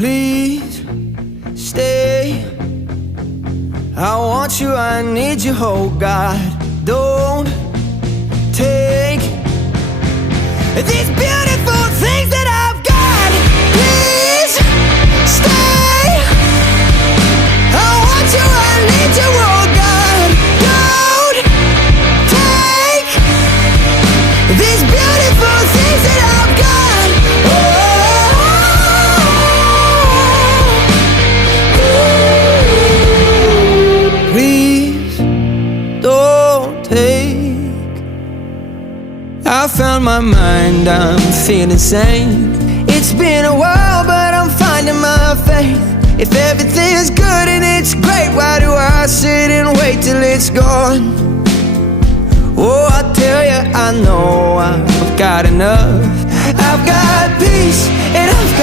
Please stay. I want you, I need you, oh God. Don't take these beautiful things that I've got. Please stay. I want you, I need you, oh God. Don't take these beautiful things that I've got. Please don't take. I found my mind, I'm feeling sane. It's been a while, but I'm finding my faith. If everything's good and it's great, why do I sit and wait till it's gone? Oh, I tell you, I know I've got enough. I've got peace and I've